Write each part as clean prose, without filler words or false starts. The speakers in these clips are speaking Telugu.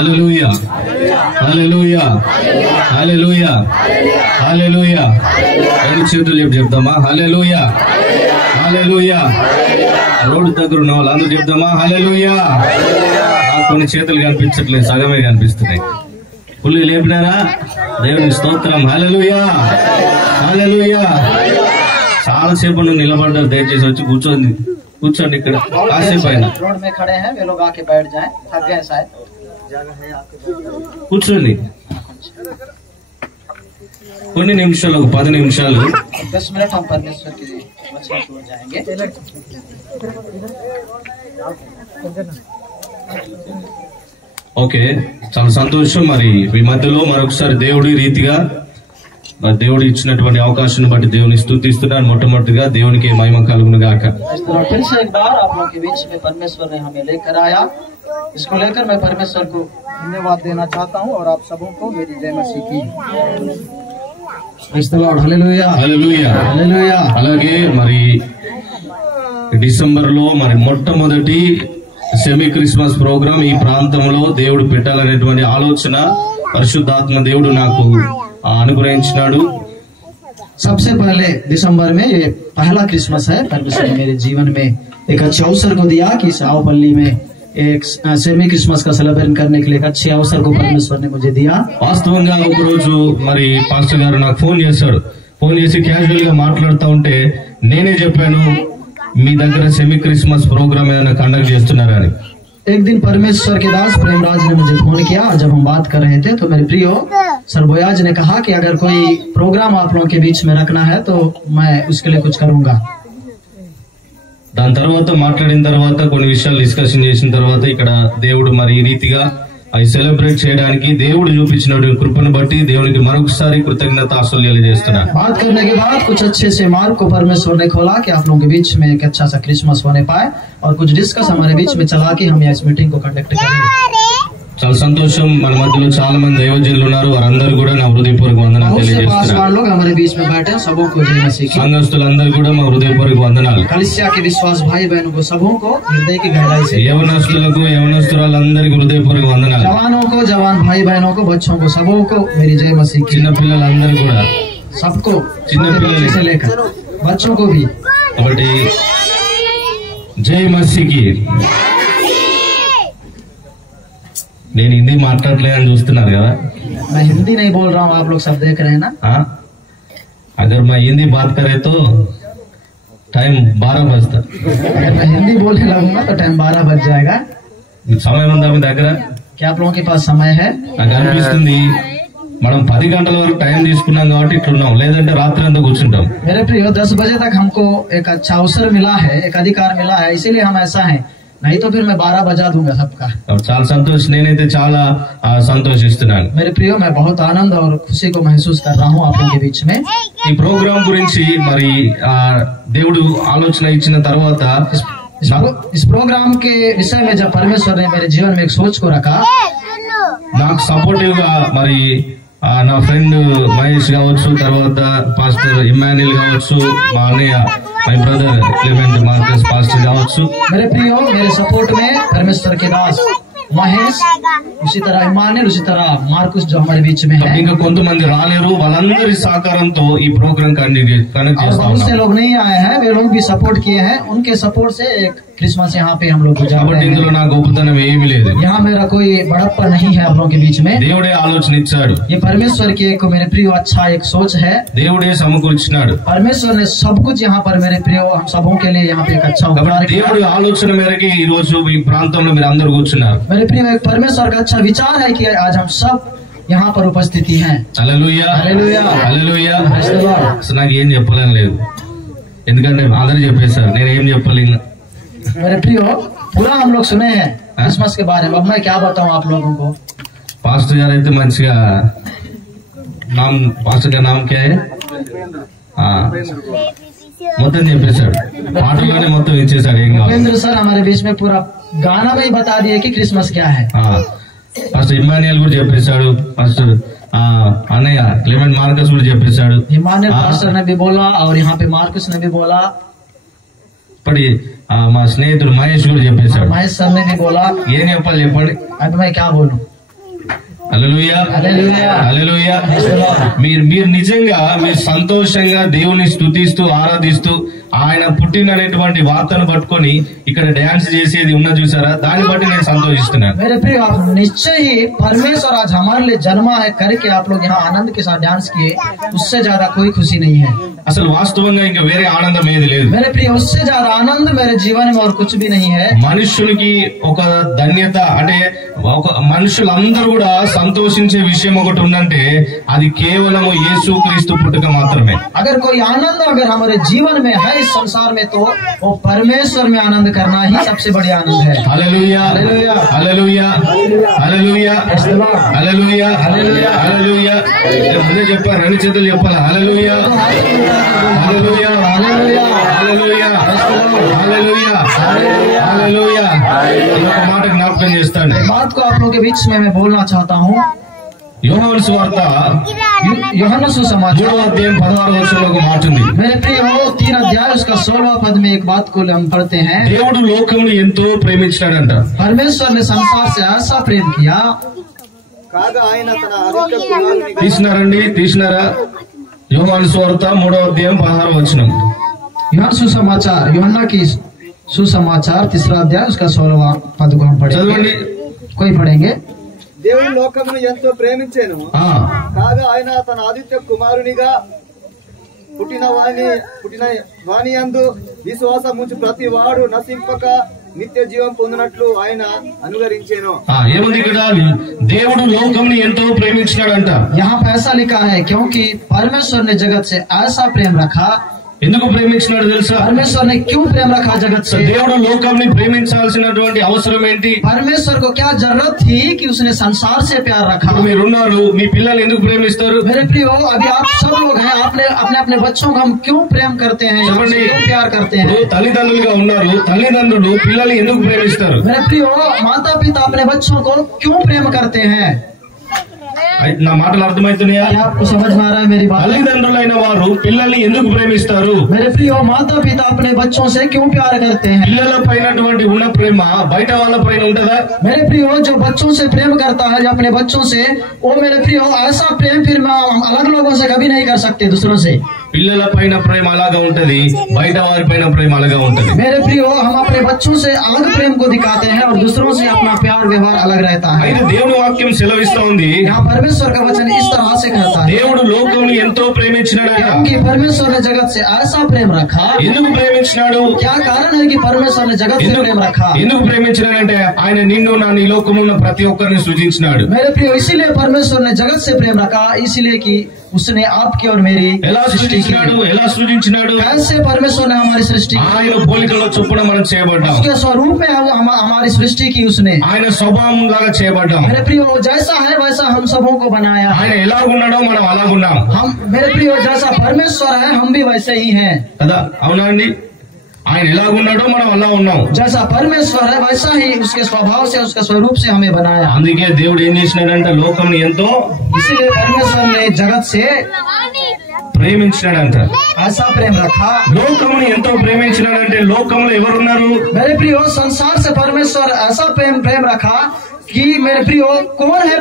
హల్లెలూయా హల్లెలూయా హల్లెలూయా హల్లెలూయా. రెండు చేతులు చెప్దామా హల్లెలూయా హల్లెలూయా. రోడ్డు దగ్గర ఉన్న వాళ్ళు అందరూ చెప్దామా హల్లెలూయా. కొన్ని చేతులు కనిపించట్లేదు, సగమే కనిపిస్తున్నాయి. పుల్లి లేపినారా? దేవుని స్తోత్రం. హల్లెలూయా హల్లెలూయా. చాలా సేపు నువ్వు నిలబడ్డారు, దయచేసి వచ్చి కూర్చోండి ఇక్కడ కాసేపు అయినా కూర్చోండి. కొన్ని నిమిషాలు, ఒక 10 నిమిషాలు. ఓకే, చాలా సంతోషం. మరి మీ మధ్యలో మరొకసారి దేవుడి రీతిగా దేవుడు ఇచ్చినటువంటి అవకాశాన్ని బట్టి దేవుని స్తుతిస్తున్నాను. మొట్టమొదటిగా దేవునికి మహిమ కలుగును గాక. इसको लेकर मैं परमेश्वर को धन्यवाद देना चाहता हूँ और आप सबों को मेरी जय मसीह की। హల్లెలూయా హల్లెలూయా. అలాగే మరి డిసెంబర్ లో మరి మొట్టమొదటి సెమీ క్రిస్మస్ ప్రోగ్రాం ఈ ప్రాంతంలో దేవుడు పెట్టాలనేటువంటి ఆలోచన పరిశుద్ధాత్మ దేవుడు నాకు అనుగ్రహించినాడు. सबसे पहले दिसंबर में ये पहला क्रिसमस है। परमेश्वर ने मेरे जीवन में एक अच्छे अवसर को दिया कि इस आवपल्ली में एक सेमी क्रिसमस का सेलिब्रेट करने के लिए एक अच्छे अवसर को परमेश्वर ने मुझे दिया। వాస్తవంగా ఒక రోజు మరి పాస్టర్ గారు నాకు ఫోన్ చేశాడు. ఫోన్ చేసి క్యాజువల్ గా మాట్లాడుతూ ఉంటే నేనే చెప్పాను, మీ దగ్గర సెమీ క్రిస్మస్ ప్రోగ్రామ్ ఏదైనా కండక్ట్ చేస్తున్నారని. एक दिन परमेश्वर के दास प्रेमराज ने मुझे फोन किया। जब हम बात कर रहे थे तो मेरे प्रियो सरबोयाज ने कहा कि अगर कोई प्रोग्राम आप लोगों के बीच में रखना है तो मैं उसके लिए कुछ करूंगा। దాని తర్వాత మాట్లాడిన తర్వాత కొన్ని విషయాలు డిస్కషన్ చేసిన తర్వాత ఇక్కడ దేవుడు మరి ఈ రీతిగా అవి సెలబ్రేట్ చేయడానికి దేవుడు చూపించిన కృపను బట్టి దేవునికి మరొకసారి కృతజ్ఞతాస్తుతులు చేస్తున్నా. बात करने के बाद कुछ अच्छे से मार्ग को परमेश्वर ने खोला कि आप लोगों के बीच में एक अच्छा सा क्रिसमस होने पाए और कुछ डिस्कस हमारे बीच में चला कि हम इस मीटिंग को कंडक्ट करेंगे। చాలా సంతోషం. మన మధ్యలో చాలా మంది దైవజనులు ఉన్నారు, వారందరూ కూడా నా హృదయపూర్వక వందనాలు తెలియజేస్తున్నారు. సంఘస్థులందరూ కూడా మా హృదయపూర్వక వందనాలు. कलीसिया के विश्वास भाई बहनों को सबों को हृदय की गहराई से, యవనస్తులకు యవనస్తురాలందరికీ హృదయపూర్వక వందనాలు. जवानों को जवान भाई बहनों को बच्चों को सबों को मेरी जय मसीह की। చిన్న పిల్లలందరూ కూడా, सबको చిన్న పిల్లలు से लेकर बच्चों को भी కాబట్టి జై మసీకి. నేను హిందీ మాట్లాడలేదని చూస్తున్నారు కదా. मैं हिंदी नहीं बोल रहा हूँ, आप लोग सब देख रहे हैं ना। अगर मैं हिंदी बात करे तो टाइम 12 बजता. अगर मैं हिंदी बोलने लगूंगा तो टाइम 12 बज जाएगा। సమయం ఉందా మీ దగ్గర? क्या आप लोगों के पास समय है? నాకు అనిపిస్తుంది మనం 10 గంటల వరకు టైం తీసుకున్నాం కాబట్టి ఇట్లున్నాం, లేదంటే రాత్రి అంతా కూర్చుంటాం. मेरे प्रियो 10 बजे तक हमको एक अच्छा अवसर मिला है, एक अधिकार मिला है, इसीलिए हम ऐसा है, नहीं तो फिर मैं 12 बजा दूंगा सबका। చాలా సంతోషం, నేనైతే చాలా సంతోషిస్తున్నాను. मेरे प्रियो मैं बहुत आनंद और खुशी को महसूस कर रहा हूँ आप लोगों के बीच में। ఈ ప్రోగ్రాం గురించి మరి దేవుడు ఆలోచన ఇచ్చిన తర్వాత इस प्रोग्राम के विषय में जब परमेश्वर ने मेरे जीवन में एक सोच को रखा, నాకు సపోర్టివ్ గా మరి నా ఫ్రెండ్ మహేష్ కావచ్చు, తర్వాత పాస్టర్ ఇమ్మాన్యుల్ కావచ్చు, మా అన్నయ్య మై బ్రదర్ క్లిమెంట్ మార్కస్ పాస్టర్ కావచ్చు. मेरे प्रियो मेरे सपोर्ट में परमेश्वर के दास महेश, उसी तरह इमानुएल, उसी तरह मार्कुस जो हमारे बीच में है। ఇంకా కొంతమంది రాలేరు, వాళ్ళందరి సహకారంతో ఈ ప్రోగ్రాం కనెక్ట్ చేస్తాం. बहुत से लोग नहीं आए हैं, वे लोग भी सपोर्ट किए हैं, उनके सपोर्ट से एक क्रिसमस यहाँ पे हम लोग కాబట్టి ఇందులో నా గొప్పతనం ఏమీ లేదు. यहाँ मेरा कोई बड़प्पन नहीं है आप लोगों के बीच में। దేవుడే ఆలోచన ఇచ్చాడు. ये परमेश्वर की एक मेरे प्रियो अच्छा एक सोच है, దేవుడే సమకూర్చినాడు. परमेश्वर ने सब कुछ यहाँ पर मेरे प्रियो हम सबों के लिए यहाँ पे एक अच्छा उपहार किया। దేవుడి ఆలోచన మేరకు ఈ రోజు ఈ ప్రాంతంలో మీరు అందరూ కూర్చున్నారు. मेरे प्रियो एक परमेश्वर का अच्छा विचार है कि आज हम सब यहाँ पर उपस्थिति हैं। హల్లెలూయా హల్లెలూయా హల్లెలూయా. హల్లెలూయా. అసలు నాకు ఏం చెప్పాలని లేదు, ఎందుకంటే అందరూ చెప్పేశారు, నేను ఏం చెప్పాలి. मेरे प्रियो पूरा हम लोग सुने हैं क्रिसमस के बारे में, अब मैं क्या बताऊं आप लोगों को। పాస్టర్ గారు అయితే మంచిగా పాస్టర్ గారి నామ్ క్యా హై మొత్తం చెప్పేశాడు, పాటలోనే మొత్తం ఇచ్చేసాడు. ఏం కావాలి उपेंद्र सर हमारे बीच में पूरा गाना में ही बता दिए कि क्रिसमस क्या है। పాస్టర్ ఇమ్మాన్యుయల్ కూడా చెప్పేశాడు, పాస్టర్ అన్నయ్య క్లిమెంట్ మార్కస్ కూడా చెప్పేశాడు. इमानुएल पास्टर ने भी बोला और यहाँ पे मार्कुस ने भी बोला, ఇప్పటి మా స్నేహితుడు మహేష్ కూడా చెప్పేశాడు. महेश सर ने भी बोला। ఏం చెప్పాలి చెప్పండి. अब मैं क्या बोलूं, హల్లెలూయా హల్లెలూయా. మీరు నిజంగా మీరు సంతోషంగా దేవుని స్తుతిస్తూ ఆరాధిస్తూ ఆయన పుట్టిననేటువంటి వార్తను పట్టుకొని ఇక్కడ డాన్స్ చేసేది ఉన్న చూసారా, దాన్ని బట్టి నేను సంతోషిస్తున్నాను. मेरे प्रिय, आप निश्चय ही परमेश्वर आज हमारे लिए जन्मा है करके आप लोग यहाँ आनंद के साथ डांस किए, उससे ज्यादा कोई खुशी नहीं है. అసలు వాస్తవంగా ఇంకా వేరే ఆనందం ఏది లేదు. मेरे प्रिय, उससे ज्यादा आनंद मेरे जीवन में और कुछ भी नहीं है. మనుషునికి ఒక ధన్యత అంటే ఒక మనుషులందరూ కూడా సంతోషించే విషయం ఒకటి ఉందంటే అది కేవలం యేసుక్రీస్తు పుట్టుక మాత్రమే. अगर कोई आनंद अगर हमारे जीवन में है इस संसार में, तो वो परमेश्वर में आनंद करना ही सबसे बड़ी आनंद है. హల్లెలూయా హల్లెలూయా హల్లెలూయా హల్లెలూయా హల్లెలూయా. ముందే చెప్పారు, రెండు చేతులు చెప్పాలి. హల్లెలూయా హల్లెలూయా హల్లెలూయా హల్లెలూయా హల్లెలూయా. ఒక మాట జ్ఞాపకం చేస్తాను. बात को आप लोगों के बीच में मैं बोलना चाहता हूँ. యోహాను సువార్త यूहन्ना सुसमाचार 3వ అధ్యాయం 16వ వచనంలో ఒక మాట ఉంది. मेरे प्रिय हो 3 अध्याय उसका 16वां पद में एक बात को हम पढ़ते हैं. దేవుడు లోకమును ఎంతో ప్రేమించాడంట. परमेश्वर ने संसार से ऐसा प्रेम किया. తీసినారా యోహాను సువార్త 3వ అధ్యాయం 16వ వచనం. यूहन्ना की सुसमाचार 3रा अध्याय उसका 16वां पद को हम पढ़ेंगे. చదవండి. कोई पढ़ेंगे. దేవుడు లోకమును ఎంతో ప్రేమించెను, కాగా ఆయన తన ఆదిత్య కుమారునిగా పుట్టిన వాని యందు విశ్వాసముంచు ప్రతి వాడు నశింపక నిత్య జీవం పొందినట్లు ఆయన అనుగ్రహించెను. ఏముంది ఇక్కడ? దేవుడు లోకంని ఎంతో ప్రేమించినాడంట. यहाँ पे ऐसा लिखा है क्योंकि परमेश्वर ने जगत से ऐसा प्रेम रखा. ఎందుకు ప్రేమించినాడు తెలుసా? परमेश्वर ने क्यों प्रेम रखा जगत से? దేవుడు లోకంని ప్రేమించాల్సినటువంటి అవసరం ఏంటి? परमेश्वर को क्या जरूरत थी कि उसने संसार से प्यार रखा? మీరున్నారు, మీ పిల్లలు ఎందుకు ప్రేమిస్తారు? मेरे प्रियो, अभी आप सब लोग हैं, आपने अपने अपने बच्चों को हम क्यों प्रेम करते हैं, क्यों प्यार करते हैं? తల్లిదండ్రులుగా ఉన్నారు, తల్లిదండ్రులు పిల్లలు ఎందుకు ప్రేమిస్తారు? मेरे प्रियो, माता पिता अपने बच्चों को क्यों प्रेम करते हैं? నా మాటలు అర్థమవుతున్నాయా? आपको समझ में आ रहा है मेरी बात? తల్లిదండ్రులైన వారు పిల్లల్ని ఎందుకు ప్రేమిస్తారు? मेरे प्रियो, माता पिता अपने बच्चों से क्यों प्यार करते हैं? పిల్లల పైనటువంటి ఉన్న ప్రేమ బయట వాళ్ళ పైన ఉంటదా? मेरे प्रियो, जो बच्चों से प्रेम करता है, जो अपने बच्चों से, वो मेरे प्रियो ऐसा प्रेम फिर हम अलग लोगों से कभी नहीं कर सकते, दूसरों से. పిల్లల పైన ప్రేమ అలాగా ఉంటది, బయట వారి పైన ప్రేమ అలాగా ఉంటది. मेरे प्रियो, हम अपने बच्चों से अलग प्रेम को दिखाते हैं और दूसरों से अपना प्यार व्यवहार अलग रहता है. అయితే దేవుని వాక్యం సెలవిస్తా ఉంది, यहाँ परमेश्वर का वचन इस तरह से कहता है. దేవుడు లోకంని ఎంతో ప్రేమించినాడట. क्योंकि परमेश्वर ने जगत से ऐसा प्रेम रखा. ఎందుకు ప్రేమించినాడు? क्या कारण है कि परमेश्वर ने जगत से प्रेम रखा? ఎందుకు ప్రేమించినాడంటే ఆయన నిన్ను నా నీ లోకమున్న ప్రతి ఒక్కరిని సృజించినాడు. मेरे प्रियो, इसीलिए परमेश्वर ने जगत से प्रेम रखा, इसलिए कि उसने आपकी और मेरी ఎలా సృజించినాడు? कैसे परमेश्वर ने हमारी सृष्टि, ఆయన పోలికలో చొప్పున మనం చేయబడ్డాం. उसके स्वरूप में हमारी सृष्टि की उसने. ఆయన స్వభావం లాగా చేయబడ్డాం. मेरे प्रियो, जैसा है वैसा हम सबों को बनाया. ఆయన ఎలాగున్నాడో మనం అలాగున్నాం. हम मेरे प्रियो, जैसा परमेश्वर है हम भी वैसे ही हैं కదా, అవునా అండి? ఆయన ఎలాగున్నాడో మనం అలా ఉన్నాం. जैसा परमेश्वर है वैसा ही उसके स्वभाव से, उसके स्वरूप से हमें बनाया. అందుకే దేవుడు ఏం చేసినాడంటే లోకంని ఎంతో इसीलिए परमेश्वर ने जगत से ప్రేమించినాడంట. ऐसा प्रेम रखा. లోకముని ఎంతో ప్రేమించినాడంటే లోకంలో ఎవరున్నారు? मेरे प्रियो, संसार से परमेश्वर ऐसा प्रेम रखा कि मेरे प्रियो, कौन है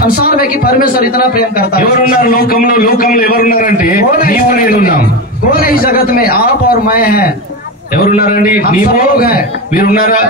संसार में कि परमेश्वर इतना प्रेम करता है? ఎవరున్నారు లోకంలో? లోకంలో ఎవరున్నారంటే నీవు నేను ఉన్నాం. कौन है इस जगत में? आप और मैं हैं. ఎవరున్నారండి? हम నీవు सब लोग हैं. మీరున్నారా?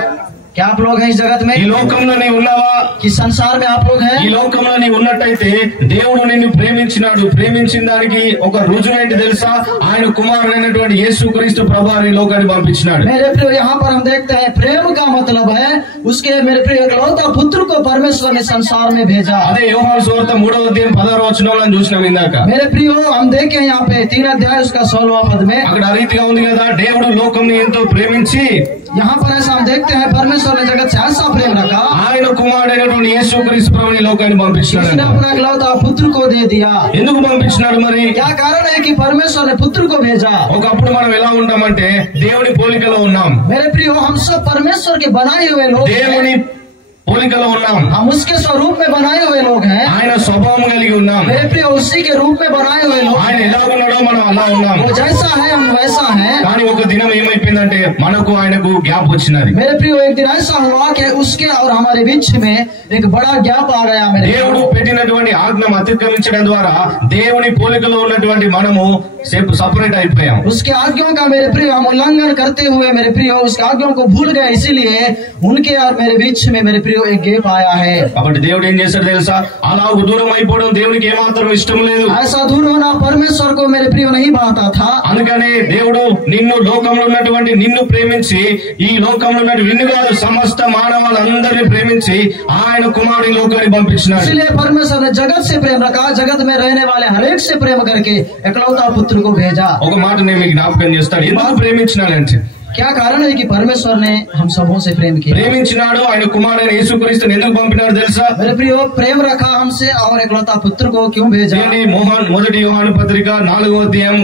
क्या आप लोग हैं इस जगत में? ఈ లోకంలో నీవు ఉన్నావా? कि संसार में आप लोग ఈ हैं? లోకంలో నీవు ఉన్నట్టయితే దేవుడు నిన్ను ప్రేమించినాడు. ప్రేమించిన దానికి ఒక రుజువు ఏంటి తెలుసా? ఆయన కుమారుడైనటువంటి యేసుక్రీస్తు ప్రభువాని ఈ లోకానికి పంపించినాడు. मेरे प्रियो, यहाँ पर हम देखते हैं प्रेम का मतलब है उसके मेरे प्रियो इकलौता पुत्र को परमेश्वर ने संसार में भेजा. అదే యోహాను సువార్త 3వ అధ్యాయం 16వ వచనంలో చూసినాం ఇందాక. मेरे प्रियो, हम देखे यहाँ पे 3 अध्याय उसका 16वां पद में అక్కడ ఆ రీతిగా ఉంది కదా, దేవుడు లోకంని ఎంతో ప్రేమించి यहाँ पर ऐसा हम देखते हैं परमेश्वर ने जगत से ऐसा प्रेम रखा, ఆయన కుమారుడైనటువంటి యేసుక్రీస్తు ప్రభువుని ఈ లోకానికి పంపించినాడు. उसने अपना इकलौता पुत्र को दे दिया. ఎందుకు పంపించినాడు మరి? क्या कारण है कि परमेश्वर ने पुत्र को भेजा? ఒకప్పుడు మనం ఎలా ఉంటామంటే దేవుని పోలికలో ఉన్నాం. मेरे प्रियो, हम सब परमेश्वर के बनाए हुए लोग हैं. దేవుని పోలికలో ఉన్నాం, हम उसके स्वरूप में बनाए हुए लोग हैं, ఆయన స్వభావం కలిగి ఉన్నాం, मेरे प्रिय उसी के रूप में बनाए हुए लोग, ఆయన ఎలా ఉన్నాడో మనం అలా ఉన్నాం. वो जैसा है हम वैसा हैं. కానీ ఒక దినం ఏమైపోయిందంటే మనకు ఆయనకు గ్యాప్ వచ్చినది. मेरे प्रिय एक दिन ऐसा हुआ कि उसके और हमारे बीच में एक बड़ा गैप आ गया. मेरे దేవుడు పెట్టినటువంటి ఆజ్ఞను అతిక్రమించడం ద్వారా దేవుని పోలికలో ఉన్నటువంటి మనము సపరేట్ అయిపోయాం. उसके आज्ञों का मेरे प्रिय हम उल्लंघन करते हुए मेरे प्रिय उसके आज्ञों को भूल गए, इसीलिए उनके और मेरे बीच में मेरे प्रिय एक गैप आया है. కాబట్టి దేవుడు ఏం చేశాడు తెలుసా? అలా దూరం అయిపోవడం దేవునికి ఏమాత్రం ఇష్టం లేదు. ऐसा दूर होना परमेश्वर को मेरे प्रिय नहीं भाता था. అందుకనే దేవుడు నిన్ను లోకంలో ఉన్నటువంటి నిన్ను ప్రేమించి, ఈ లోకంలో ఉన్నటువంటి నిన్ను కాదు సమస్త మానవాళ్ళందరినీ ప్రేమించి ఆయన కుమారుడి లోకాన్ని పంపించినాడు. इसलिए परमेश्वर ने जगत से प्रेम रखा, जगत में रहने वाले हरेक से प्रेम करके एकलौता पुत्र को भेजा. ఒక మాట నేను మీకు జ్ఞాపకం చేస్తాను. ఎందుకు ప్రేమించినాడంటే, क्या कारण है कि परमेश्वर ने हम सबों से प्रेम किया? ప్రేమించినాడు. ఆయన కుమారుడైన యేసుక్రీస్తుని ఎందుకు పంపినాడు తెలుసా? मेरे प्रिय प्रेम रखा हमसे और एकलौता पुत्र को क्यों भेजा? మొదటి యోహాను పత్రిక 4వ అధ్యాయం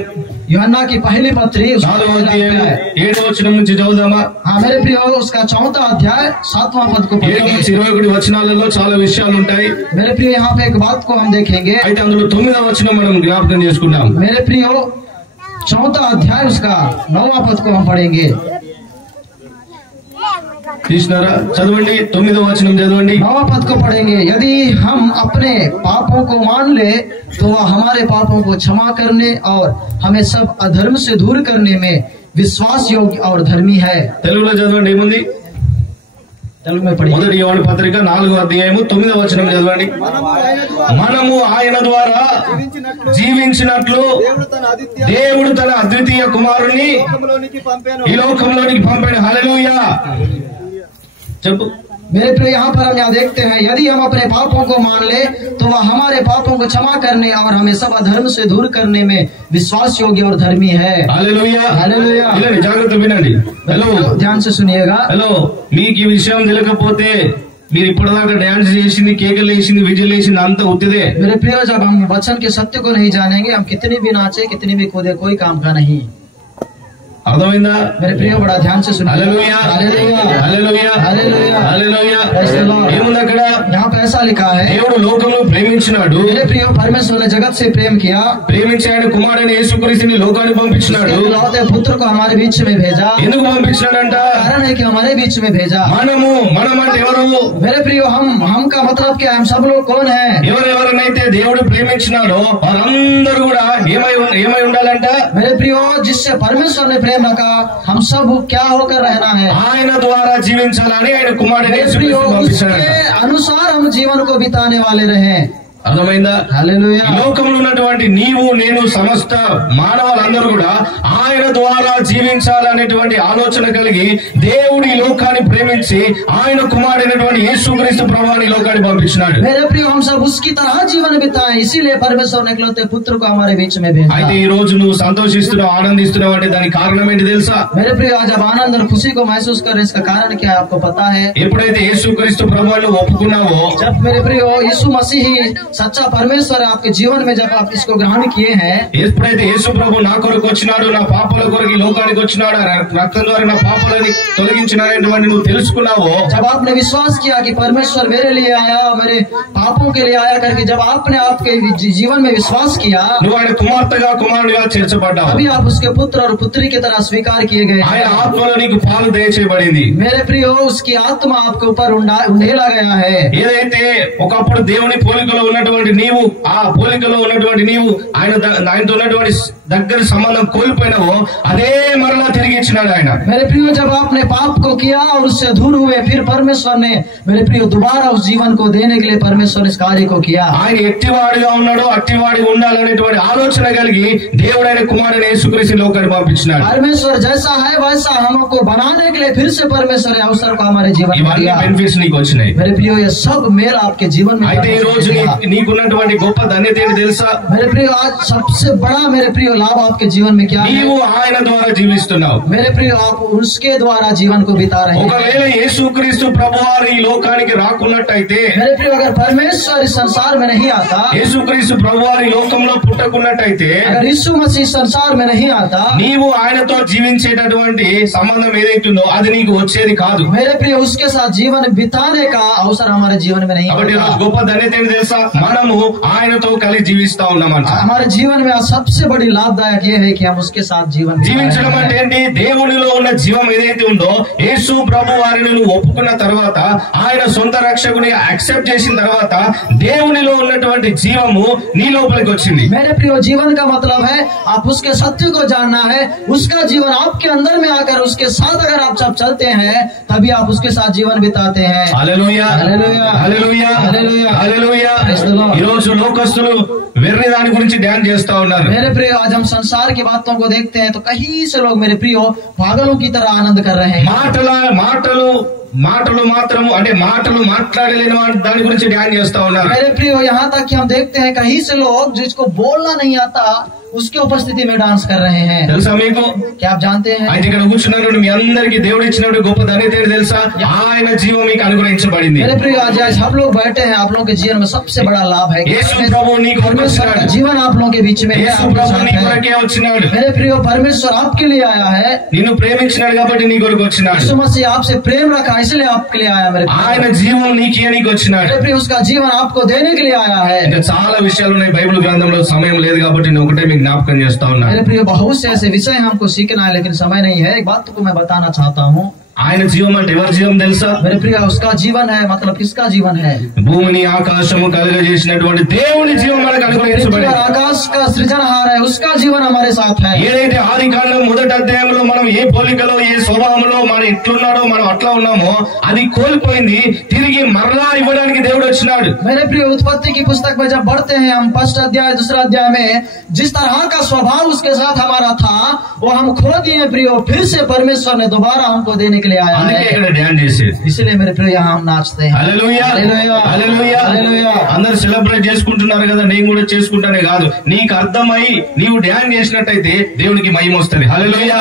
यूहन्ना की पहली पत्री 4వ అధ్యాయం 7వ వచనం నుంచి చదువుదామా? हाँ मेरे प्रिय उसका 4वां अध्याय 7वां पद को 7 నుంచి 21 వచనాలలో చాలా విషయాలు ఉంటాయి. मेरे प्रिय यहाँ पे एक बात को हम देखेंगे. అయితే అందులో 9వ వచనం మనం జ్ఞాపకం చేసుకుందాం. मेरे प्रिय 4वां अध्याय उसका 9वां पद को हम पढ़ेंगे. తీసినారా? చదవండి. 9వ వచనం చదవండి. 9वां पद को पढ़ेंगे. यदि हम अपने पापों को मान ले तो वह हमारे पापों को क्षमा करने और हमें सब अधर्म से दूर करने में विश्वास योग्य और धर्मी है. తెలుగులో చదవండి. ఏముంది? तेलुगु में पढ़िए. మొదటి యోహాను పత్రిక 4వ అధ్యాయము 9వ వచనం చదవండి. మనము ఆయన ద్వారా జీవించినట్లు దేవుడు తన అద్వితీయ కుమారుని ఈ లోకంలోనికి పంపాడు. హల్లెలూయా చెప్పు. मेरे प्रिय यहाँ पर हम यहाँ देखते हैं, यदि हम अपने पापों को मान ले तो वह हमारे पापों को क्षमा करने और हमें सब अधर्म से दूर करने में विश्वास योग्य और धर्मी है. Hallelujah hallelujah. వినండి, జాగ్రత్త వినండి. హలో, ध्यान से सुनिएगा. హలో, మీకు ఈ విషయం తెలియకపోతే మీరు ఇప్పటిదాకా డాన్స్ చేసింది, కేకలు వేసింది, విజిల్ వేసింది అంతా ఉత్తిదే. मेरे प्रिय जब हम वचन के सत्य को नहीं जानेंगे, हम कितनी भी नाचे कितनी भी कूदे कोई काम का नहीं. అర్థమైందా? मेरे प्रिय बड़ा ध्यान से सुनिए. హల్లెలూయా hallelujah. Hallelujah hallelujah. Hallelujah. Praise the Lord. ఏముంది అక్కడ? यहाँ पे ऐसा लिखा है, దేవుడు లోకంలో ప్రేమించినాడు, मेरे प्रिय परमेश्वर ने जगत से प्रेम किया, ప్రేమించి ఆయన కుమారుడైన యేసుక్రీస్తుని లోకానికి పంపించినాడు. उसके इकलौते पुत्र को हमारे बीच में भेजा. ఎందుకు పంపించినాడంట? कारण है कि हमारे बीच में भेजा. మనం అంటే ఎవరు? मेरे प्रिय हम का मतलब क्या? हम सब लोग कौन है? ఎవరెవరినైతే దేవుడు ప్రేమించినాడో వారందరూ కూడా ఏమై ఉండాలంట? मेरे प्रिय जिससे परमेश्वर ने प्रेम रखा हम सब क्या होकर रहना है? ఆయన ద్వారా జీవించాలని ఆయన కుమారుడైన मेरे प्रिय యేసుక్రీస్తుని పంపించాడంట. उसके अनुसार हम जीवन को बिताने वाले रहे. అర్థమైందా? हालेलुया. ఈ లోకంలో ఉన్నటువంటి నీవు నేను సమస్త మానవులందరూ కూడా ఆయన ద్వారా జీవించాలనేటువంటి ఆలోచన కలిగి దేవుడు ఈ లోకాన్ని ప్రేమించి ఆయన కుమారుడైనటువంటి యేసుక్రీస్తు ప్రభువుని ఈ లోకానికి పంపించినాడు. मेरे प्रिय हम सब उसकी तरह जीवन बिताए, इसीलिए परमेश्वर ने इकलौते पुत्र को हमारे बीच में भेजा. అయితే ఈ రోజు నువ్వు సంతోషిస్తున్నావు, ఆనందిస్తున్నావు అంటే దానికి కారణం ఏంటి తెలుసా? मेरे प्रिय आज आप आनंद और खुशी को महसूस कर रहे, इसका कारण क्या है आपको पता है? ఎప్పుడైతే యేసుక్రీస్తు ప్రభువుని ఒప్పుకున్నావో, जब मेरे प्रिय यीशु मसीह ही सच्चा परमेश्वर आपके जीवन में जब आप इसको ग्रहण किए हैं, ఎప్పుడైతే యేసు ప్రభు నా కొరకు వచ్చినాడు, నా పాపాల కొరకు ఈ లోకానికి వచ్చినాడు, రక్తం ద్వారా నా పాపాలని తొలగించినాడనేటువంటి నువ్వు తెలుసుకున్నావో, जब आपने विश्वास किया कि परमेश्वर मेरे लिए आया, मेरे पापों के लिए आया करके जब आपने आपके जीवन में विश्वास किया, నువ్వు ఆయన కుమార్తెగా కుమారుడిగా చేర్చబడ్డావు. अभी आप उसके पुत्र और पुत्री की तरह स्वीकार किए गए. ఆయన ఆత్మలో నీకు పాలు దయచేయబడింది. मेरे प्रिय उसकी आत्मा आपके ऊपर उंडेला गया है. ఏదైతే ఒకప్పుడు దేవుని పోలికలో ఉన్నటువంటి నీవు, ఆ పోలికలో ఉన్నటువంటి నీవు ఆయనతో ఉన్నటువంటి దగ్గర సంబంధం కోల్పోయినావో అదే మరలా తిరిగి ఇచ్చినాడు ఆయన. मेरे प्रिय जब आपने पाप को किया और उससे दूर हुए, फिर परमेश्वर ने मेरे प्रिय दोबारा उस जीवन को देने के लिए परमेश्वर ने इस कार्य को किया. ఆయన ఎట్టివాడిగా ఉన్నాడు, అట్టివాడిగా ఉండాలనేటువంటి ఆలోచన కలిగి దేవుడైన కుమారుడైన యేసుక్రీస్తు లోకానికి పంపించినాడు. परमेश्वर जैसा है वैसा हमको बनाने के लिए फिर से परमेश्वर अवसर को हमारे जीवन में ఇవన్నీ दिया. బెనిఫిట్స్ నీకు వచ్చినాయి. मेरे प्रिय ये सब मेल आपके जीवन में అయితే ఈ రోజు నీకున్నటువంటి గొప్ప ధన్యత ఏంటి తెలుసా? मेरे प्रिय आज सबसे बड़ा मेरे प्रिय लाभ आपके जीवन में क्या है? నీవు ఆయన ద్వారా జీవిస్తున్నావు. मेरे प्रिय आप उसके द्वारा जीवन को बिता रहे हैं. ఒకవేళ యేసుక్రీస్తు ప్రభువారు ఈ లోకానికి రాకున్నట్టయితే, मेरे प्रिय अगर परमेश्वर इस संसार में नहीं आता, యేసుక్రీస్తు ప్రభువారు ఈ లోకంలో పుట్టకున్నట్టయితే, अगर यीशु मसीह संसार में नहीं आता, నీవు ఆయనతో జీవించేటటువంటి సంబంధం ఏదైతుందో అది నీకు వచ్చేది కాదు. मेरे प्रिय उसके साथ जीवन बिताने का अवसर हमारे जीवन में नहीं కాబట్టి आता. గొప్ప ధన్యత ఏంటి తెలుసా? మనము ఆయనతో కలిసి జీవిస్తా ఉన్నామంట. हमारे जीवन में आज सबसे बड़ी लाभदायक ये है कि हम उसके साथ जीवन జీవించడం అంటే ఏంటి? దేవునిలో ఉన్న జీవం ఏదైతే ఉందో, యేసు ప్రభు వారిని నువ్వు ఒప్పుకున్న తర్వాత, ఆయన సొంత రక్షకుని యాక్సెప్ట్ చేసిన తర్వాత, దేవునిలో ఉన్నటువంటి జీవము నీ లోపలికి వచ్చింది. मेरे प्रिय जीवन का मतलब है आप उसके सत्य को जानना है, उसका जीवन आपके अंदर में आकर उसके साथ अगर आप सब चलते हैं तभी आप उसके साथ जीवन बिताते हैं. హల్లెలూయా, హల్లెలూయా, హల్లెలూయా, హల్లెలూయా, హల్లెలూయా. Praise the Lord. ఈ రోజు లోకస్తులు వెర్రి దాని గురించి ధ్యానం చేస్తా ఉన్నారు. मेरे प्रिय आज हम संसार की बातों को देखते हैं तो कहीं से लोग मेरे प्रिय पागलों की तरह आनंद कर रहे हैं. మాటలు మాత్రము అంటే మాటలు మాట్లాడలేని దాని గురించి ధ్యానం చేస్తా ఉన్నారు. मेरे प्रिय यहाँ तक कि हम देखते हैं कहीं से लोग जिसको बोलना नहीं आता उसके उपस्थिति में डांस कर रहे हैं. తెలుసా మీకు? क्या आप जानते हैं? అయితే ఇక్కడ కూర్చున్నటువంటి మీ అందరికీ దేవుడు ఇచ్చినటువంటి గొప్ప ధన్యత ఏంటి తెలుసా? ఆయన జీవం మీకు అనుగ్రహించబడింది. मेरे प्रिय आज हम लोग बैठे हैं, आप लोगों के जीवन में सबसे बड़ा लाभ है कि యేసు ప్రభు నీకు परमेश्वर का जीवन आप लोगों के बीच में है. యేసు ప్రభు నీ కొరకే వచ్చినాడు. मेरे प्रिय परमेश्वर आपके लिए आया है. నిన్ను ప్రేమించినాడు కాబట్టి నీ కొరకు వచ్చినాడు. यीशु मसीह आपसे प्रेम रखा इसलिए आपके लिए आया. मेरे ఆయన జీవం నీకు వచ్చినాడు. मेरे प्रिय उसका जीवन आपको देने के लिए आया है. ఇంకా చాలా విషయాలు ఉన్నాయి బైబిల్ గ్రంథంలో, సమయం లేదు కాబట్టి నేను ఒకటే మీకు జ్ఞాపకం చేస్తా ఉన్నాను. मेरे प्रिय बहुत से ऐसे विषय हमको सीखना है लेकिन समय नहीं है. एक बात को मैं बताना चाहता हूँ. ఆయన జీవం అంటే ఎవరి జీవం తెలుసా? मेरे प्रिय उसका जीवन है, मतलब किसका जीवन है? భూమిని ఆకాశము కలుగజేసినటువంటి దేవుని జీవం మనకు అనుగ్రహించబడింది. आकाश का सृजनहार है, उसका जीवन हमारे साथ है. ఏదైతే ఆది కాండం మొదటి అధ్యాయంలో మనం ఏ పోలికలో ఏ స్వభావంలో మనం ఎట్లున్నాడో మనం అట్లా ఉన్నామో అది కోల్పోయింది, తిరిగి మరలా ఇవ్వడానికి దేవుడు వచ్చినాడు. मेरे प्रिय उत्पत्ति की पुस्तक में जब बढ़ते हैं हम फर्स्ट अध्याय दूसरा अध्याय में जिस तरह का स्वभाव उसके साथ हमारा था वो हम खो दिए प्रिय, फिर से परमेश्वर ने दोबारा हमको देने के लिए आया है. ఇక్కడ ధ్యానం చేసేది. इसलिए मेरे प्रिय यहाँ हम नाचते हैं. హల్లెలూయా, హల్లెలూయా, హల్లెలూయా, హల్లెలూయా. అందరూ సెలబ్రేట్ చేసుకుంటున్నారు కదా, నేను కూడా చేసుకుంటానే కాదు, నీకు అర్థమై నీవు ధ్యానం చేసినట్టయితే దేవునికి మహిమ వస్తుంది. హల్లెలూయా.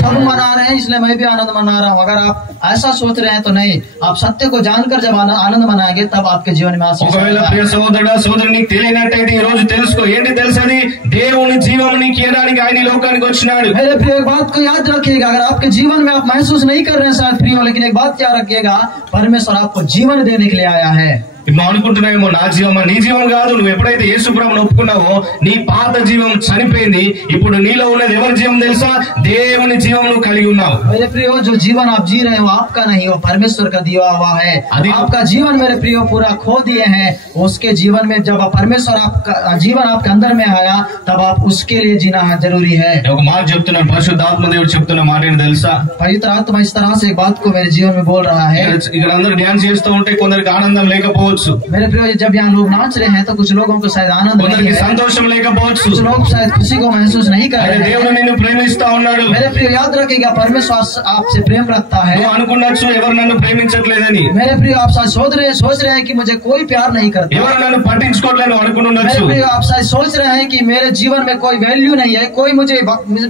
सब मना रहे हैं इसलिए मैं भी आनंद मना रहा हूँ. अगर आप ऐसा सोच रहे हैं तो नहीं, आप सत्य को जानकर जब आनंद मनाएंगे तब आपके जीवन में आशीष ఒకవేళ आएगा. ప్రియ సోదరుడా సోదరు నీకు తెలియనట్టయితే ఈ రోజు తెలుసుకో. ఏంటి తెలుసది? దేవుని జీవం నీకు ఇవ్వడానికి ఆయన ఈ లోకానికి వచ్చినాడు. मेरे प्रिय एक बात को याद रखिएगा, अगर आपके जीवन में आप महसूस नहीं कर रहे हैं शायद प्रियो, लेकिन एक बात याद रखिएगा, परमेश्वर आपको जीवन देने के लिए आया है. ఇప్పుడు అనుకుంటున్నావేమో నా జీవమా? నీ జీవం కాదు. నువ్వు ఎప్పుడైతే యేసు ప్రభువును ఒప్పుకున్నావో నీ పాత జీవం చనిపోయింది. ఇప్పుడు నీలో ఉన్నది ఎవరి జీవం తెలుసా? దేవుని జీవం నువ్వు కలిగి ఉన్నావు. मेरे प्रियो जो जीवन आप जी रहे हैं वो आपका नहीं, वो परमेश्वर का दिया हुआ है. आपका जीवन मेरे प्रियो पूरा खो दिए हैं. उसके जीवन में जब परमेश्वर आपका जीवन आपके अंदर में आया तब आप उसके लिए जीना जरूरी है. ఒక మాట చెప్తున్నాను, పరిశుద్ధాత్మ దేవుడు చెప్తున్న మాట ఏంటి తెలుసా? पवित्र आत्मा इस तरह से एक बात को मेरे जीवन में बोल रहा है. ఇక్కడ అందరూ డ్యాన్స్ చేస్తూ ఉంటే కొందరికి ఆనందం లేకపోవచ్చు. मेरे प्रिय जब यहाँ लोग नाच रहे हैं तो कुछ लोगों को शायद आनंद नहीं కొందరికి है, సంతోషం లేకపోవచ్చు. कुछ लोग शायद खुशी को महसूस नहीं कर అయితే रहे हैं. దేవుడు నిన్ను ప్రేమిస్తా ఉన్నాడు. मेरे प्रिय याद रखिएगा, परमेश्वर आपसे प्रेम रखता है. నువ్వు అనుకున్నచ్చు ఎవరు నన్ను ప్రేమించట్లేదని, मेरे प्रिय आप शायद सोच रहे हैं कि मुझे कोई प्यार नहीं करता. ఎవరు నన్ను పట్టించుకోవట్లేదు అనుకున్నచ్చు. मेरे प्रिय आप शायद सोच रहे हैं कि मेरे जीवन में कोई वैल्यू नहीं है, कोई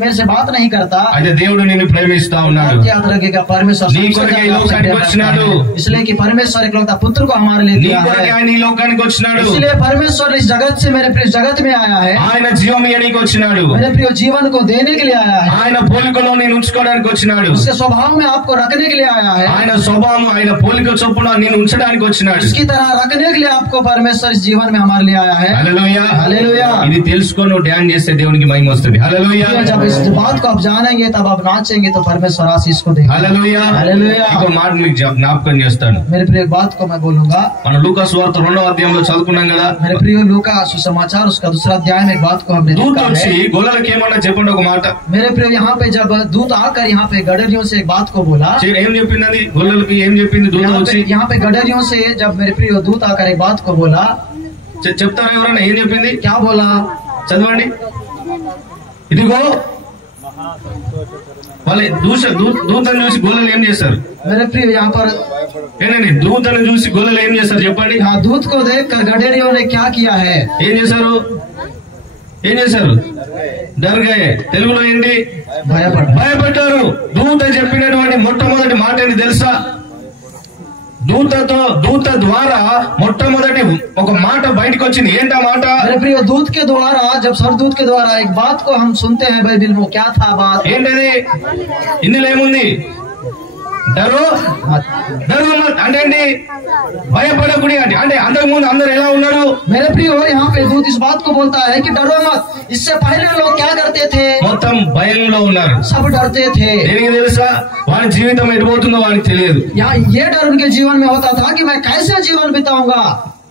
मेरे से बात नहीं करता. అయితే దేవుడు నిన్ను ప్రేమిస్తా ఉన్నాడు. याद रखिएगा, परमेश्वर నీ కొరకే ఈ లోకానికి వచ్చినాడు. इसलिए कि परमेश्वर एक लौता पुत्र को हमारे लिए నీ दिया కొరకే है. ఆయన ఈ లోకానికి వచ్చినాడు. इसलिए परमेश्वर इस जगत से मेरे प्रिय जगत में आया है. ఆయన జీవం ఇయ్యడానికి వచ్చినాడు. मेरे प्रिय जीवन को देने के लिए आया है. ఆయన పోలికలో నేను ఉంచుకోవడానికి వచ్చినాడు. उसके स्वभाव में आपको रखने के लिए आया है. ఆయన స్వభావం ఆయన పోలిక చొప్పున నేను ఉంచడానికి వచ్చినాడు. इसकी तरह रखने के लिए आपको परमेश्वर इस जीवन में हमारे लिए आया है. Hallelujah, hallelujah. ఇది తెలుసుకొని నువ్వు ధ్యానం చేస్తే దేవునికి మహిమ వస్తుంది. హల్లెలూయా, जब इस बात को आप जानेंगे तब आप नाचेंगे तो परमेश्वर आशीष को देगा. హల్లెలూయా. हालेलुया. ఇంకో మాట మీకు జ్ఞాపకం చేస్తాను. मेरे प्रिय एक बात को मैं बोलूंगा. మన లూకా సువార్త 2వ అధ్యాయంలో చదువుకున్నాం కదా. मेरे प्रिय लूका सुसमाचार उसका दूसरा अध्याय में एक बात को हमने దూత देखा వచ్చి है. గొల్లలకి ఏమన్నా చెప్పండి ఒక మాట. मेरे प्रिय यहाँ पे जब दूत आकर यहाँ पे गडरियों से एक बात को बोला, ఏం చెప్పింది అది? గొల్లలకి ఏం చెప్పింది దూత వచ్చి? यहाँ पे गडरियों से जब मेरे प्रिय दूत आकर एक बात को बोला, చెప్తారా ఎవరైనా ఏం చెప్పింది? क्या बोला? చదవండి. ఇదిగో వాళ్ళ దూతను చూసి గొల్లలు ఏం చేస్తారు? मेरे प्रिय यहाँ पर ఏంటండి దూతను చూసి గొల్లలు ఏం చేస్తారు చెప్పండి? दूत को देखकर गडेरियों ने क्या किया है? ఏం చేశారు? డర్గాయే. తెలుగులో ఏంటి? భయపడ్డారు. దూత చెప్పినటువంటి మొట్టమొదటి మాట ఏంటి తెలుసా? దూత ద్వారా మొట్టమొదటి ఒక మాట బయటకు వచ్చింది. ఏంటా మాట? मेरे प्रिय दूत के द्वारा, जब सरदूत के द्वारा एक बात को हम सुनते हैं बाइबल में, क्या था बात? ఏంటది? ఇందులో ఏముంది? డరు అంటే ఏంటి? భయపడకుడి అంటే అంతకుముందు అందరు ఎలా ఉన్నారు? मेरे प्रिय यहाँ पे दूत इस बात को बोलता है कि डरो मत। इससे पहले लोग क्या करते थे? మొత్తం భయంలో ఉన్నారు. सब डरते थे। దేనికి తెలుసా? వాడి జీవితం ఎటుపోతుందో వాడికి తెలియదు. यहाँ ये डर उनके जीवन में होता था कि मैं कैसे जीवन बिताऊंगा।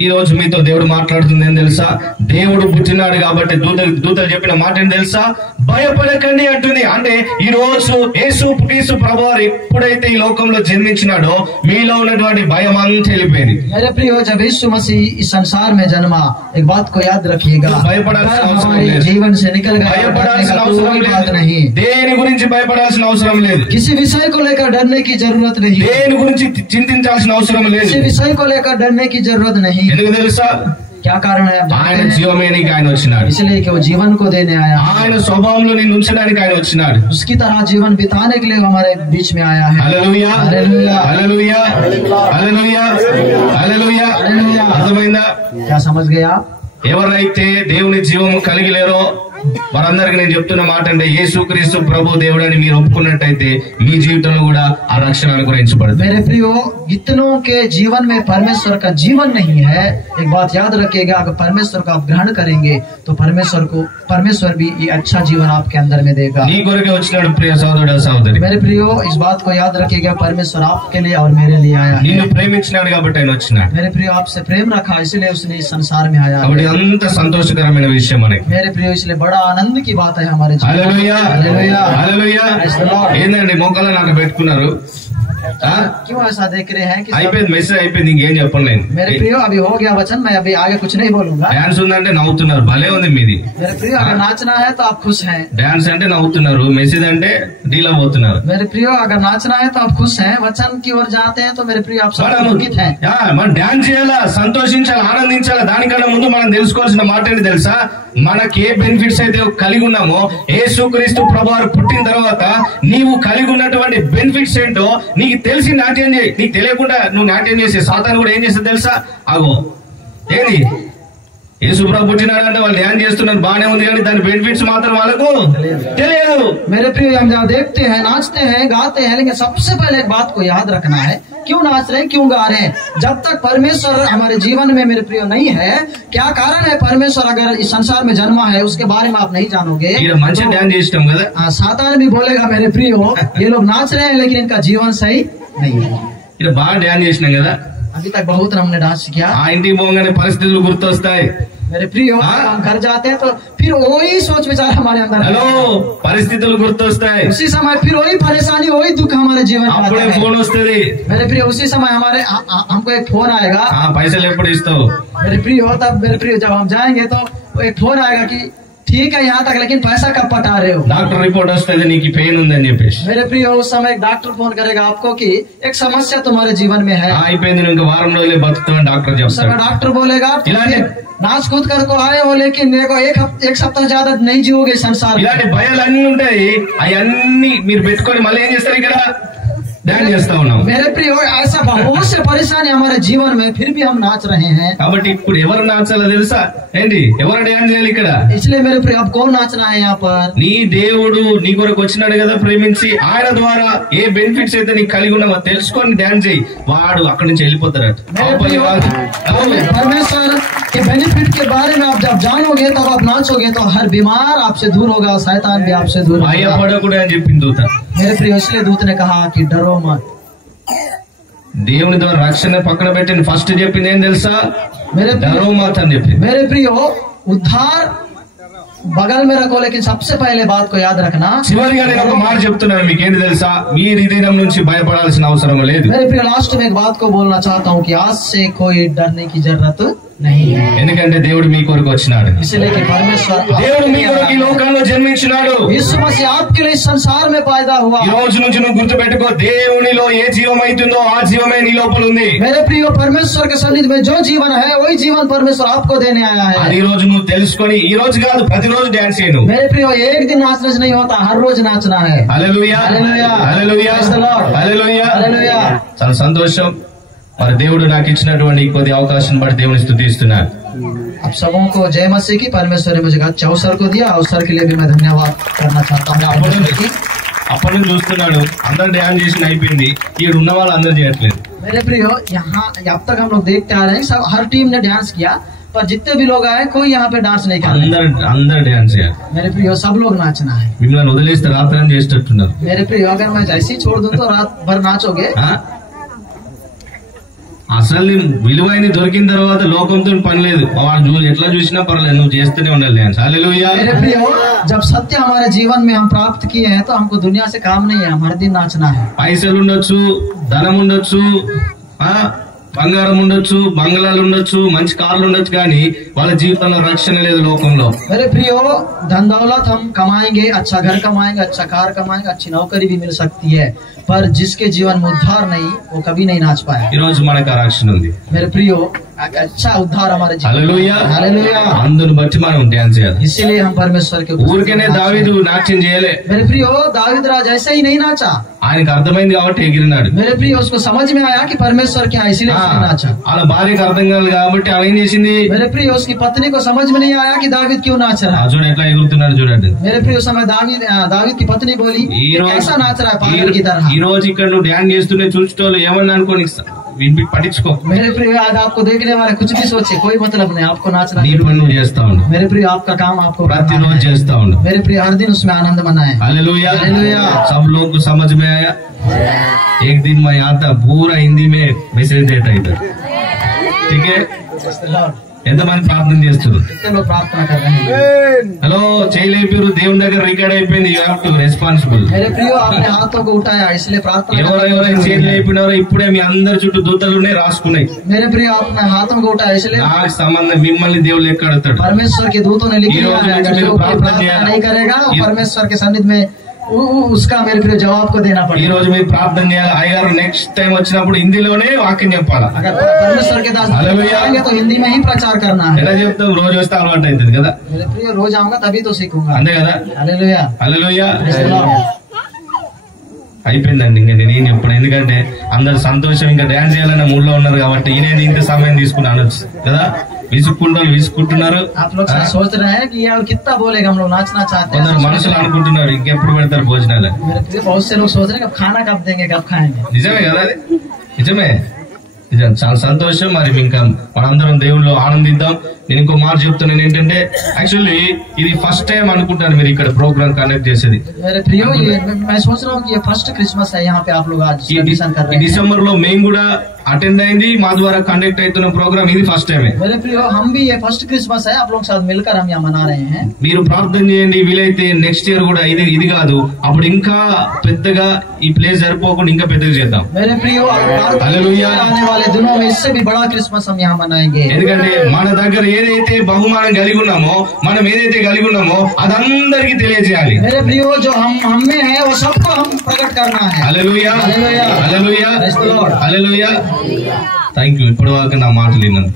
ఈ రోజు మీతో దేవుడు మాట్లాడుతుంది ఏం తెలుసా? దేవుడు పుట్టినాడు కాబట్టి దూతలు చెప్పిన మాట ఏం తెలుసా? భయపడకండి అంటుంది. అంటే ఈ రోజు యేసు ప్రభువారు ఎప్పుడైతే ఈ లోకంలో జన్మించినాడో మీలో ఉన్నటువంటి భయం అంతా వెళ్ళిపోయింది. मेरे प्रिय जब यीशु मसीह इस संसार में जन्मा, एक बात को याद रखिएगा, భయపడాల్సిన అవసరం లేదు. जीवन से निकल गया, భయపడాల్సిన అవసరం లేదు. దేని గురించి భయపడాల్సిన అవసరం లేదు. किसी विषय को लेकर डरने की जरूरत नहीं। దేని గురించి చింతించాల్సిన అవసరం లేదు. किसी विषय को लेकर डरने की जरूरत नहीं। ఎందుకు తెలుసా? क्या कारण है? ఆయన జీవమేనికి ఆయన వచ్చినాడు. इसलिए कि वो जीवन को देने आया। ఆయన స్వభావంలో నిన్ను ఉంచడానికి ఆయన వచ్చినాడు. उसकी तरह जीवन बिताने के लिए हमारे बीच में आया है। హల్లెలూయా, హల్లెలూయా, హల్లెలూయా, హల్లెలూయా, హల్లెలూయా. అర్థమైందా? क्या समझ गया? ఎవరైతే దేవుని జీవము కలిగి లేరో వారందరికి నేను చెప్తున్న మాట అంటే యేసుక్రీస్తు ప్రభు దేవుడు అని మీరు ఒప్పుకున్నట్టయితే మీ జీవితంలో కూడా ఆ రక్షణ అనుగ్రహించబడుతుంది. मेरे प्रियो, इतनों के जीवन में परमेश्वर का जीवन नहीं है। एक बात याद रखिएगा, अगर परमेश्वर को आप ग्रहण करेंगे तो परमेश्वर भी ये अच्छा जीवन आपके अंदर में देगा। నీ కొరకే వచ్చినాడు ప్రియ సహోదరుడా సహోదరి. मेरे प्रियो, इस बात को याद रखिएगा, परमेश्वर आपके लिए और मेरे लिए आया है। నిన్ను ప్రేమించినాడు కాబట్టి ఆయన వచ్చినాడు. मेरे प्रियो, आपसे प्रेम रखा इसलिए उसने इस संसार में आया। కాబట్టి అంత సంతోషకరమైన విషయం మనకి. मेरे प्रियो, इसलिए बड़ा आनंद की बात है हमारे जीवन। హల్లెలూయా, హల్లెలూయా, హల్లెలూయా. ఏందండి మోకాళ్ళ నాకు పెట్టుకున్నారు? क्यों ऐसा देख रहे हैं कि అయిపోయింది, మెసేజ్ అయిపోయింది, ఇంకేం చెప్పలేదు. मेरे प्रियो, अभी हो गया वचन, मैं अभी आगे कुछ नहीं बोलूंगा। డాన్స్ ఉందంటే నవ్వుతున్నారు, భలే ఉంది మీది. मेरे प्रियो, अगर नाचना है तो आप खुश हैं। డాన్స్ అంటే నవ్వుతున్నారు, మెసేజ్ అంటే డీలా పోతున్నారు. मेरे प्रियो, अगर नाचना है तो आप खुश हैं, वचन की ओर जाते हैं तो मेरे प्रियो आप सब दुखित हैं। మనం డాన్స్ చేయాలా, సంతోషించాలా, ఆనందించాలా. దానికన్నా ముందు మనం తెలుసుకోవాల్సిన మాట ఏంటి తెలుసా? మనకి ఏ బెనిఫిట్స్ అయితే కలిగి ఉన్నామో యేసుక్రీస్తు ప్రభువారు పుట్టిన తర్వాత నీవు కలిగి ఉన్నటువంటి బెనిఫిట్స్ ఏంటో నీకు తెలిసి నాట్యం చేయి. నీకు తెలియకుండా నువ్వు నాట్యం చేసే సాతాను కూడా ఏం చేస్తే తెలుసా? ఆగో ఏది యేసు ప్రభు పుట్టినాడంటే వాళ్ళు ధ్యానం చేస్తున్నారు, బానే ఉంది, కానీ దాని బెనిఫిట్స్ మాత్రం వాళ్ళకు తెలియదు. मेरे प्रिय, हम जहाँ देखते हैं, नाचते हैं, गाते हैं, लेकिन सबसे पहले एक बात को याद रखना है, क्यों नाच रहे हैं, क्यों गा रहे हैं? जब तक परमेश्वर हमारे जीवन में मेरे प्रिय नहीं है, क्या कारण है? परमेश्वर अगर इस संसार में जन्मा है उसके बारे में आप नहीं जानोगे। మంచి ధ్యానం చేస్తాం కదా, सातान भी बोलेगा मेरे प्रिय, ये लोग नाच रहे हैं लेकिन इनका जीवन सही नहीं है। ఇక్కడ బాగా ధ్యానం చేసినాం కదా, अभी तक बहुत हमने डांस किया। ఆ ఇంటికి పోగానే పరిస్థితులు గుర్తొస్తాయి. मेरे प्रिय, हम घर जाते हैं तो फिर वही सोच विचार हमारे अंदर, హలో పరిస్థితులు గుర్తొస్తాయి. उसी समय फिर वही परेशानी, वही दुख हमारे जीवन में అప్పుడే आता है। ఫోన్ వస్తుంది, मेरे प्रिय, उसी समय हमारे हमको एक फोन आएगा। పైసలు ఎప్పుడు ఇస్తావు? मेरे प्रिय, तब मेरे प्रिय जब हम जाएंगे तो एक फोन आएगा कि ठीक है यहाँ तक, लेकिन पैसा कब पटा रहे हो? డాక్టర్ రిపోర్ట్ వస్తుంది నీకు పెయిన్ ఉందని చెప్పేసి. मेरे प्रिय, उस समय एक डॉक्टर फोन करेगा आपको कि एक समस्या तुम्हारे जीवन में है। అయిపోయింది, నువ్వు ఇంకా వారం రోజులే బతుకుతావని డాక్టర్ उस समय చెప్తాడు. डॉक्टर बोलेगा इलाज- नाच कूद कर को आए हो, लेकिन देखो एक सप्ताह ज्यादा नहीं जियोगे संसार में। ఇలాంటి భయాలు అన్ని ఉంటాయి, అవన్నీ మీరు పెట్టుకొని మళ్ళీ ఏం చేస్తారు? ఇక్కడ డాన్స్ చేస్తా ఉన్నాం. मेरे प्रिय, ऐसा बहुत से परेशानी हमारे जीवन में, फिर भी हम नाच रहे हैं। కాబట్టి ఇప్పుడు ఎవరు నాచాలో తెలుసా? ఏంటి ఎవరు డాన్స్ చేయాలి ఇక్కడ? इसलिए मेरे प्रिय, अब कौन नाचना है यहाँ पर? నీ దేవుడు నీ కొరకు వచ్చినాడు కదా ప్రేమించి, ఆయన ద్వారా ఏ బెనిఫిట్స్ అయితే నీకు కలిగి ఉన్నావో తెలుసుకొని డాన్స్ చేయి. వాడు అక్కడి నుంచి వెళ్ళిపోతారట. मेरे प्रिय, परमेश्वर के बेनिफिट के बारे में आप जब जानोगे तब आप नाचोगे तो हर बीमार आपसे दूर होगा, शैतान भी आपसे दूर होगा। భయపడకూడదు అని చెప్పింది దూత. मेरे प्रिय, इसलिए दूत ने कहा कि डरो मत। దేవుని ద్వారా రక్షణ పక్కన పెట్టిన ఫస్ట్ చెప్పింది ఏం తెలుసా? मेरे డరో మాత అని చెప్పింది. मेरे प्रिय, उद्धार बगल में रखो, लेकिन सबसे पहले बात को याद रखना। చివరిగా నేను ఒక మాట చెప్తున్నాను, మీకేంటి తెలుసా? మీరు ఈ దినం నుంచి భయపడాల్సిన అవసరం లేదు. मेरे प्रिय, लास्ट में एक बात को बोलना चाहता हूँ कि आज से कोई डरने की जरूरत नहीं है। ఎందుకంటే దేవుడు మీ కొరకు వచ్చినాడు, इसलिए कि परमेश्वर దేవుడు మీ కొరకు ఈ లోకంలో జన్మించినాడు, यीशु मसीह आपके लिए इस संसार में पैदा हुआ। ఈ రోజు నుంచి నువ్వు గుర్తుపెట్టుకో, దేవునిలో ఏ జీవం అవుతుందో ఆ జీవమే నీ లోపల ఉంది। मेरे प्रिय परमेश्वर के सन्निधि में जो जीवन है वही जीवन परमेश्वर आपको देने आया है। అది ఈ రోజు నువ్వు తెలుసుకొని, ఈ రోజు కాదు ప్రతిరోజు డాన్స్ చేయను। मेरे प्रिय एक दिन नाचने से नहीं होता, हर रोज नाचना है। హల్లెలూయా, హల్లెలూయా, హల్లెలూయా, హల్లెలూయా, హల్లెలూయా। చాలా సంతోషం। మరి దేవుడు నాకు ఇచ్చినటువంటి ఈ కొద్ది అవకాశం బట్టి దేవుని స్తుతిస్తున్నాను। आप सबों को जय मसीह की। परमेश्वर ने मुझे अच्छा अवसर को दिया, अवसर के लिए भी मैं धन्यवाद करना चाहता हूँ। అప్పటి నుంచి చూస్తున్నాడు, అందరు డ్యాన్స్ చేసిన అయిపోయింది, ఈడు ఉన్న వాళ్ళు అందరూ చేయట్లేదు। मेरे प्रिय यहाँ अब तक हम लोग देखते आ रहे हैं, सब हर टीम ने डांस किया, पर जितने भी लोग आए कोई यहाँ पे डांस नहीं कर रहे। అందరు డ్యాన్స్ చేయాలి। मेरे प्रिय सब लोग नाचना है। మిమ్మల్ని వదిలేస్తే రాత్రి చేసేటట్టున్నారు। मेरे प्रिय अगर मैं ऐसे ही छोड़ दूं तो रात भर नाचोगे। అసలు విలువైన దొరికిన తర్వాత లోకంతో పని లేదు, వాడు ఎట్లా చూసినా పర్లేదు, నువ్వు చేస్తూనే ఉండాలి డాన్స్। హల్లెలూయా। मेरे प्रिय जब सत्य हमारे जीवन में हम प्राप्त किए हैं तो हमको दुनिया से काम नहीं है, हर दिन नाचना है। పైసలు ఉండొచ్చు, ధనం ఉండొచ్చు, బంగారం ఉండొచ్చు, బంగ్లాలు ఉండొచ్చు, మంచి కార్లు ఉండొచ్చు, కానీ వాళ్ళ జీవితంలో రక్షణ లేదు లోకంలో। मेरे प्रियो धन दौलत हम कमाएंगे, अच्छा घर कमाएंगे, अच्छा कार कमाएंगे, अच्छी नौकरी भी मिल सकती है, पर जिसके जीवन में उद्धार नहीं वो कभी नहीं नाच पाया। ఈ రోజు మనకు ఆ రక్షణ ఉంది। मेरे प्रियो अच्छा उद्धार हमारे जीवन। హల్లెలూయా, हालेलुया। అందుని బట్టి మనం డాన్స్ చేయాలి। इसीलिए हम परमेश्वर के ఊరికేనే దావీదు నాట్యం చేయలే। मेरे प्रियो दाऊद राज ऐसे ही नहीं नाचा, ఆయనకు అర్థమైంది కాబట్టి ఎగిరినాడు। मेरे प्रियो उसको समझ में आया कि परमेश्वर क्या है, इसीलिए उसने नाचा। వాళ్ళ భార్యకు అర్థం కాదు కాబట్టి ఆమె ఏం చేసింది, मेरे प्रियो उसकी पत्नी को समझ में नहीं आया कि दावीद क्यों नाच रहा है। చూడండి ఎట్లా ఎగురుతున్నాడు చూడండి। मेरे प्रियो समय दावीद की पत्नी बोली ఈ రోజు कैसा नाच रहा है पागल की तरह। ఈ రోజు ఇక్కడ నువ్వు డాన్స్ చేస్తుంటే చూసేటోళ్ళు ఏమన్నా అనుకోని విని పట్టించుకో। मेरे प्रिय आज आपको देखने वाले कुछ भी सोचे, कोई मतलब नहीं, आपको नाचना। నీ పని నువ్వు చేస్తా ఉండు, मेरे प्रिय आपका काम आपको ప్రతిరోజు చేస్తా ఉండు। मेरे प्रिय हर दिन उसमें आनंद मनाए। Hallelujah, hallelujah. सब लोग को समझ में आया। एक दिन मैं आता पूरा हिंदी में मैसेज देता इधर, ठीक है। ఎంతమంది ప్రార్థన చేస్తున్నారు? कितने लोग प्रार्थना कर रहे हैं? హలో చేయలేపారు, దేవుని దగ్గర రికార్డ్ అయిపోయింది, యూ హావ్ టు రెస్పాన్సిబుల్। मेरे प्रियो आपने हाथों को उठाया इसलिए प्रार्थना। ఎవరెవరైనా చేయలు అయిపోయినారో ఇప్పుడే మీ అందరి చుట్టూ దూతలు ఉన్నాయి, రాసుకున్నాయి। मेरे प्रिय आपने हाथों को उठाया इसलिए నాకు సంబంధం, మిమ్మల్ని దేవుడు లెక్క అడుగుతాడు। परमेश्वर के दूतों ने लिख ఈ दिया రోజు है, నుంచి अगर మీరు जो कोई ప్రార్థన प्रार्थना చేయాలి। नहीं करेगा परमेश्वर के सानिध्य में उसका मेरे प्रिय जवाब को देना ఈ पड़ेगा। రోజు మీరు ప్రార్థన చేయాలి। అయ్యారు నెక్స్ట్ టైం వచ్చినప్పుడు హిందీలోనే వాక్యం చెప్పాలా। अगर परमेश्वर के दास हालेलुया। आएंगे तो हिंदी में ही प्रचार करना है। ఎలా చెప్తాం, రోజు వస్తే అలవాటు అవుతుంది కదా, मेरे प्रिय रोज आऊंगा तभी तो सीखूंगा। అంతే కదా। Hallelujah. Hallelujah. Praise the Lord। అయిపోయిందండి, ఇంకా నేను చెప్పాను, ఎందుకంటే అందరు సంతోషం ఇంకా డాన్స్ చేయాలన్న మూడ్లో ఉన్నారు కాబట్టి ఈయన ఇంత సమయం తీసుకుని అనొచ్చు కదా। విసుక్కుంటున్నారు। आप लोग सोच रहे हैं कि ये और कितना बोलेगा, हम लोग नाचना चाहते కొందరు हैं। మనసులో అనుకుంటున్నారు ఇంకెప్పుడు పెడతారు భోజనాలు। मेरे प्रिय बहुत से लोग सोच रहे हैं कब खाना कब देंगे, कब खाएंगे। నిజమే కదా, అది నిజమే, నిజం। చాలా సంతోషం। మరి ఇంకా మనందరం దేవుళ్ళు ఆనందిద్దాం। నేను ఇంకో మాట చెప్తున్నాను ఏంటంటే, యాక్చువల్లీ ఇది ఫస్ట్ టైం అనుకుంటాను మీరు ఇక్కడ ప్రోగ్రామ్ కండక్ట్ చేసేది। मेरे प्रियो ये मैं सोच रहा हूँ कि ये फर्स्ट क्रिसमस है यहाँ पे आप लोग आज सेलिब्रेशन कर ఈ रहे हैं। డిసెంబర్ లో మేము కూడా అటెండ్ అయింది, మా ద్వారా కండక్ట్ అవుతున్న ప్రోగ్రామ్ ఇది ఫస్ట్ టైమే। मेरे प्रियो हम भी ये फर्स्ट क्रिसमस है, आप लोग साथ मिलकर हम यहाँ मना रहे हैं। మీరు ప్రార్థన చేయండి, వీలైతే నెక్స్ట్ ఇయర్ కూడా ఇది కాదు, అప్పుడు ఇంకా పెద్దగా ఈ ప్లేస్ సరిపోకుండా ఇంకా పెద్దగా చేద్దాం। मेरे प्रियो हालेलुया। आने वाले दिनों में इससे भी बड़ा क्रिसमस हम यहाँ मनाएंगे। ఎందుకంటే మన దగ్గర ఏదైతే బహుమానం కలిగి ఉన్నామో, మనం ఏదైతే కలిగి ఉన్నామో అదందరికీ తెలియజేయాలి। मेरे प्रियो जो हम में है वो सबको हम प्रकट करना है। Hallelujah, hallelujah. Hallelujah, Praise the Lord। Hallelujah. Thank you, ఇప్పటి వరకు నా మాటలు విన్నాను।